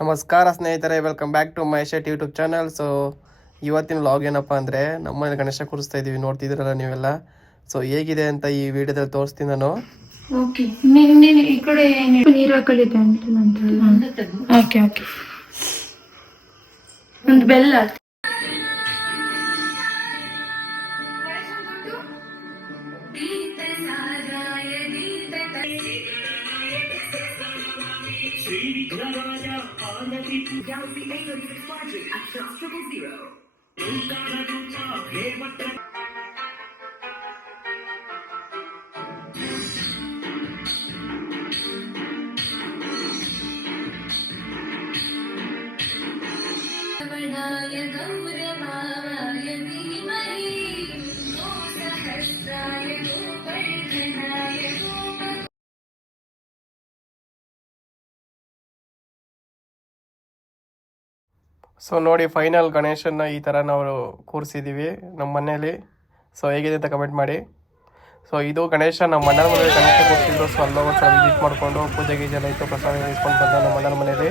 ನಮಸ್ಕಾರ ಸ್ನೇಹಿತರೆ, welcome back to my ಶೆಟ್ ಯೂಟ್ಯೂಬ್ ಚಾನಲ್. ಸೊ ಇವತ್ತಿನ ವ್ಲಾಗ್ ಏನಪ್ಪ ಅಂದರೆ ನಮ್ಮನೆ ಗಣೇಶ ಕೂರಿಸ್ತಾ ಇದ್ದೀವಿ, ನೋಡ್ತಿದ್ದೀರಲ್ಲ ನೀವೆಲ್ಲ. ಸೊ ಹೇಗಿದೆ ಅಂತ ಈ ವಿಡಿಯೋದಲ್ಲಿ ತೋರಿಸ್ತೀನಿ ನಾನು. ಓಕೆ, ನೀನು ಈ ಕಡೆ ನೀರು ಹಾಕಲಿದೆ ಅಂತ. ಓಕೆ ಓಕೆ, ಒಂದು ಬೆಲ್ಲ. Galaxy A36 5G at just 000. So ನೋಡಿ, ಫೈನಲ್ ಗಣೇಶನ್ನ ಈ ಥರ ನಾವು ಕೂರಿಸಿದ್ದೀವಿ ನಮ್ಮ ಮನೇಲಿ. ಸೊ ಹೇಗಿದೆ ಅಂತ ಕಮೆಂಟ್ ಮಾಡಿ. ಸೊ ಇದು ಗಣೇಶ ನಮ್ಮ ಮನೆಯ ಮನೇಲಿ ಗಣೇಶ ಕೂರಿಸಿದ್ರು. ಸೊ ಅಲ್ಲೋಗೋಸ್ಕರ ವಿಸಿಟ್ ಮಾಡಿಕೊಂಡು ಪೂಜೆ ಗೀಜೆ ಎಲ್ಲ ಇತ್ತು, ಪ್ರಸಾದ ಇಸ್ಕೊಂಡು ಬಂದ ನಮ್ಮ ಮನೆಯ ಮನೇಲಿ.